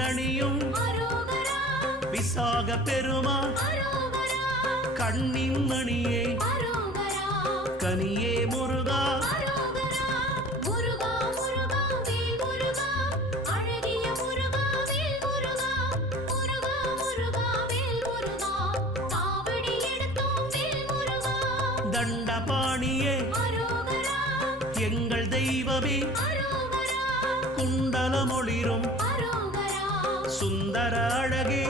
தேரணியும் விசாக பெருமான் கண்ணின் மணியே கனியே முருகா தண்டபாணியே எங்கள் தெய்வமே குண்டலமொளிரும் சுந்தர அழகே